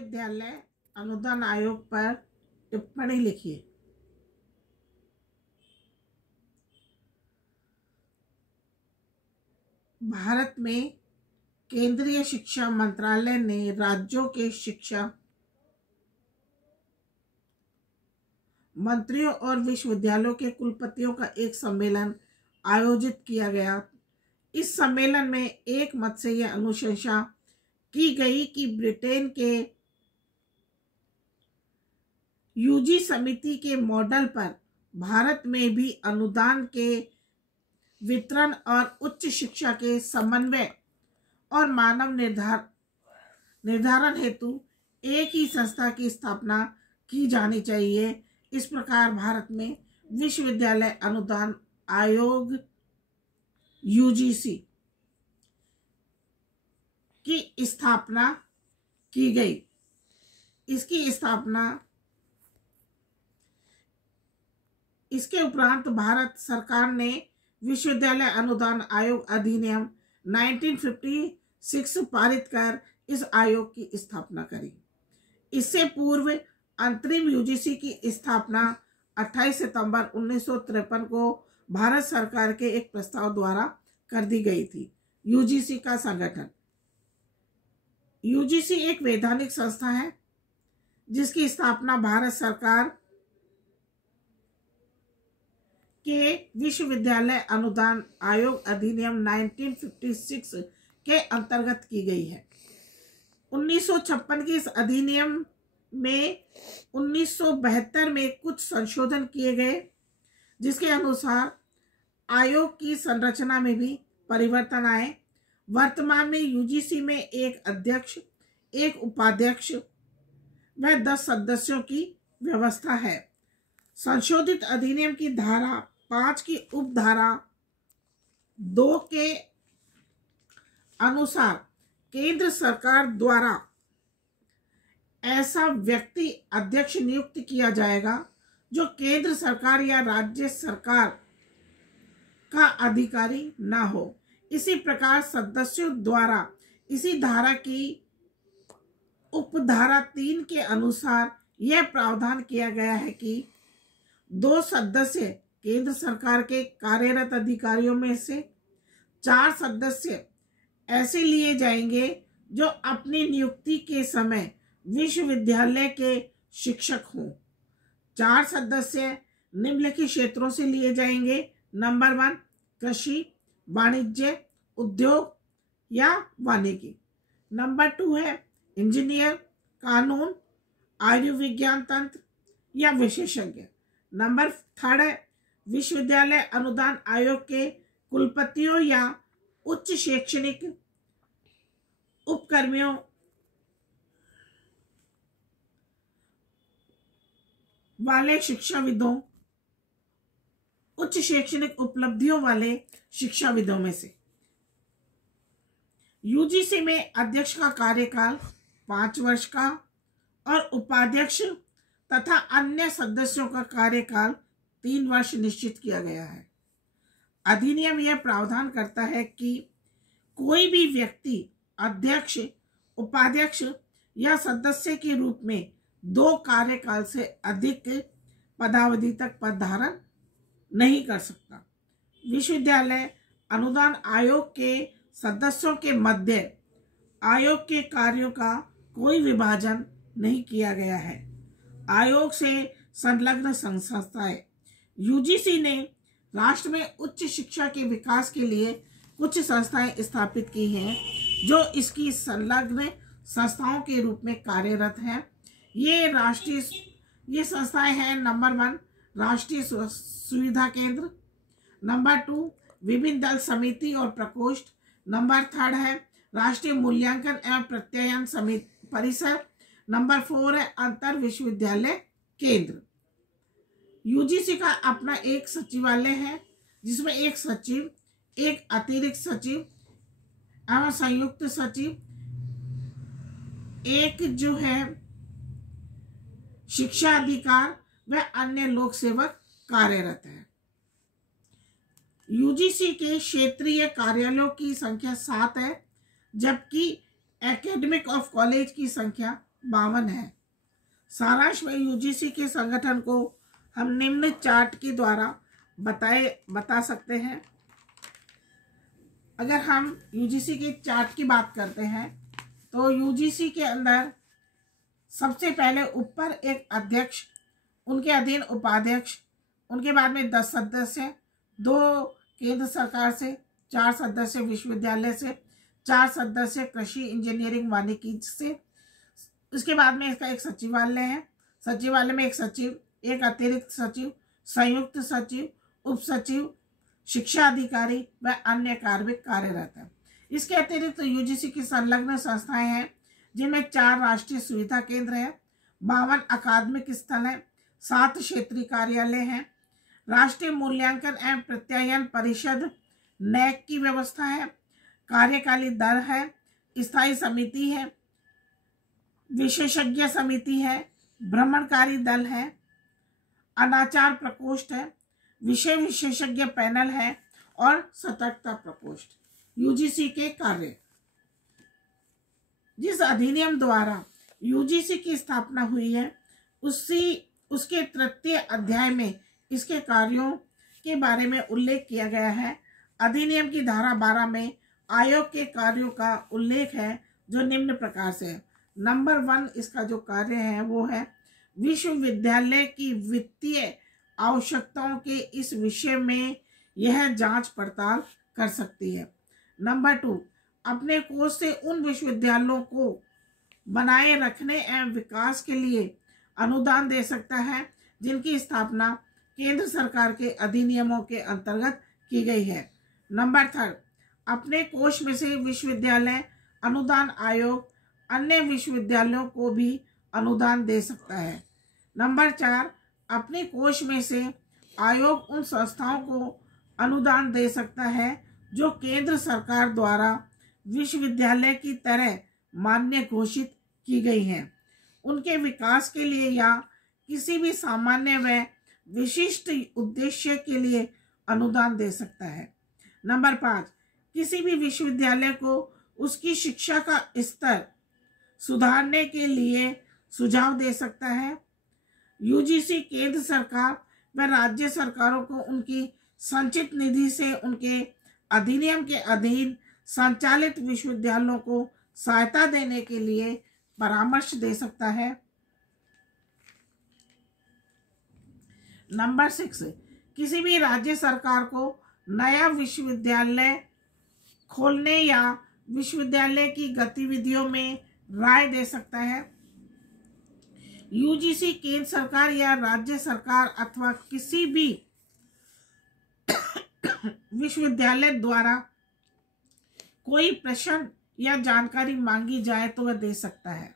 विद्यालय अनुदान आयोग पर टिप्पणी लिखिए। भारत में केंद्रीय शिक्षा मंत्रालय ने राज्यों के शिक्षा मंत्रियों और विश्वविद्यालयों के कुलपतियों का एक सम्मेलन आयोजित किया गया। इस सम्मेलन में एक मत से यह अनुशंसा की गई कि ब्रिटेन के यूजी समिति के मॉडल पर भारत में भी अनुदान के वितरण और उच्च शिक्षा के समन्वय और मानव निर्धारण हेतु एक ही संस्था की स्थापना की जानी चाहिए। इस प्रकार भारत में विश्वविद्यालय अनुदान आयोग यूजीसी की स्थापना की गई। इसके उपरांत भारत सरकार ने विश्वविद्यालय अनुदान आयोग अधिनियम 1956 पारित कर इस आयोग की स्थापना करी। इससे पूर्व अंतरिम यूजीसी की स्थापना 28 सितंबर 1953 को भारत सरकार के एक प्रस्ताव द्वारा कर दी गई थी। यूजीसी का संगठन। यूजीसी एक वैधानिक संस्था है जिसकी स्थापना भारत सरकार के विश्वविद्यालय अनुदान आयोग अधिनियम 1956 के अंतर्गत की गई है। 1956 के इस अधिनियम में 1972 में कुछ संशोधन किए गए, जिसके अनुसार आयोग की संरचना में भी परिवर्तन आए। वर्तमान में यूजीसी में एक अध्यक्ष, एक उपाध्यक्ष व 10 सदस्यों की व्यवस्था है। संशोधित अधिनियम की धारा 5 की उपधारा 2 के अनुसार केंद्र सरकार द्वारा ऐसा व्यक्ति अध्यक्ष नियुक्त किया जाएगा जो केंद्र सरकार या राज्य सरकार का अधिकारी ना हो। इसी प्रकार सदस्यों द्वारा इसी धारा की उपधारा 3 के अनुसार यह प्रावधान किया गया है कि 2 सदस्य केंद्र सरकार के कार्यरत अधिकारियों में से 4 सदस्य ऐसे लिए जाएंगे जो अपनी नियुक्ति के समय विश्वविद्यालय के शिक्षक हों। 4 सदस्य निम्नलिखित क्षेत्रों से लिए जाएंगे। नंबर 1 कृषि, वाणिज्य, उद्योग या वानिकी। नंबर 2 है इंजीनियर, कानून, आयुर्विज्ञान तंत्र या विशेषज्ञ। नंबर 3 है विश्वविद्यालय अनुदान आयोग के कुलपतियों या उच्च शैक्षणिक उपकर्मियों वाले शिक्षाविदों, उच्च शैक्षणिक उपलब्धियों वाले शिक्षाविदों में से। यूजीसी में अध्यक्ष का कार्यकाल 5 वर्ष का और उपाध्यक्ष तथा अन्य सदस्यों का कार्यकाल 3 वर्ष निश्चित किया गया है। अधिनियम यह प्रावधान करता है कि कोई भी व्यक्ति अध्यक्ष, उपाध्यक्ष या सदस्य के रूप में 2 कार्यकाल से अधिक पदावधि तक पद धारण नहीं कर सकता। विश्वविद्यालय अनुदान आयोग के सदस्यों के मध्य आयोग के कार्यों का कोई विभाजन नहीं किया गया है। आयोग से संलग्न संस्थाएं। यूजीसी ने राष्ट्र में उच्च शिक्षा के विकास के लिए कुछ संस्थाएं स्थापित की हैं जो इसकी संलग्न संस्थाओं के रूप में कार्यरत हैं। ये संस्थाएं हैं। नंबर 1 राष्ट्रीय सुविधा केंद्र। नंबर 2 विभिन्न दल समिति और प्रकोष्ठ। नंबर 3 है राष्ट्रीय मूल्यांकन एवं प्रत्यायन समिति परिसर। नंबर 4 है अंतर विश्वविद्यालय केंद्र। यूजीसी का अपना एक सचिवालय है जिसमें एक सचिव, एक अतिरिक्त सचिव एवं संयुक्त सचिव, एक जो है शिक्षा अधिकार व अन्य लोक सेवक कार्यरत है। यूजीसी के क्षेत्रीय कार्यालयों की संख्या 7 है, जबकि एकेडमिक ऑफ कॉलेज की संख्या 52 है। सारांश में यूजीसी के संगठन को हम निम्न चार्ट के द्वारा बता सकते हैं। अगर हम यूजीसी के चार्ट की बात करते हैं तो यूजीसी के अंदर सबसे पहले ऊपर एक अध्यक्ष, उनके अधीन उपाध्यक्ष, उनके बाद में 10 सदस्य, 2 केंद्र सरकार से, 4 सदस्य विश्वविद्यालय से, 4 सदस्य कृषि इंजीनियरिंग वानिकी से। इसके बाद में इसका एक सचिवालय है। सचिवालय में एक सचिव, एक अतिरिक्त सचिव, संयुक्त सचिव, उप सचिव, शिक्षा अधिकारी व अन्य कार्मिक कार्यरत है। इसके अतिरिक्त यूजीसी की संलग्न संस्थाएं हैं जिनमें 4 राष्ट्रीय सुविधा केंद्र है, 52 अकादमिक स्थल है, 7 क्षेत्रीय कार्यालय हैं, राष्ट्रीय मूल्यांकन एवं प्रत्यायन परिषद नैक की व्यवस्था है, कार्यकाली दल है, स्थायी समिति है, विशेषज्ञ समिति है, भ्रमणकारी दल है, अनाचार प्रकोष्ठ है, विषय विशेषज्ञ पैनल है और सतर्कता प्रकोष्ठ। यूजीसी के कार्य। जिस अधिनियम द्वारा यूजीसी की स्थापना हुई है उसके 3 अध्याय में इसके कार्यों के बारे में उल्लेख किया गया है। अधिनियम की धारा 12 में आयोग के कार्यों का उल्लेख है जो निम्न प्रकार से है। नंबर 1 इसका जो कार्य है वो है विश्वविद्यालय की वित्तीय आवश्यकताओं के इस विषय में यह जांच पड़ताल कर सकती है। नंबर 2 अपने कोष से उन विश्वविद्यालयों को बनाए रखने एवं विकास के लिए अनुदान दे सकता है जिनकी स्थापना केंद्र सरकार के अधिनियमों के अंतर्गत की गई है। नंबर 3 अपने कोष में से विश्वविद्यालय अनुदान आयोग अन्य विश्वविद्यालयों को भी अनुदान दे सकता है। नंबर 4 अपने कोष में से आयोग उन संस्थाओं को अनुदान दे सकता है जो केंद्र सरकार द्वारा विश्वविद्यालय की तरह मान्य घोषित की गई हैं, उनके विकास के लिए या किसी भी सामान्य व विशिष्ट उद्देश्य के लिए अनुदान दे सकता है। नंबर 5 किसी भी विश्वविद्यालय को उसकी शिक्षा का स्तर सुधारने के लिए सुझाव दे सकता है। यूजीसी केंद्र सरकार व राज्य सरकारों को उनकी संचित निधि से उनके अधिनियम के अधीन संचालित विश्वविद्यालयों को सहायता देने के लिए परामर्श दे सकता है। नंबर 6 किसी भी राज्य सरकार को नया विश्वविद्यालय खोलने या विश्वविद्यालय की गतिविधियों में राय दे सकता है। यूजीसी केंद्र सरकार या राज्य सरकार अथवा किसी भी विश्वविद्यालय द्वारा कोई प्रश्न या जानकारी मांगी जाए तो वह दे सकता है।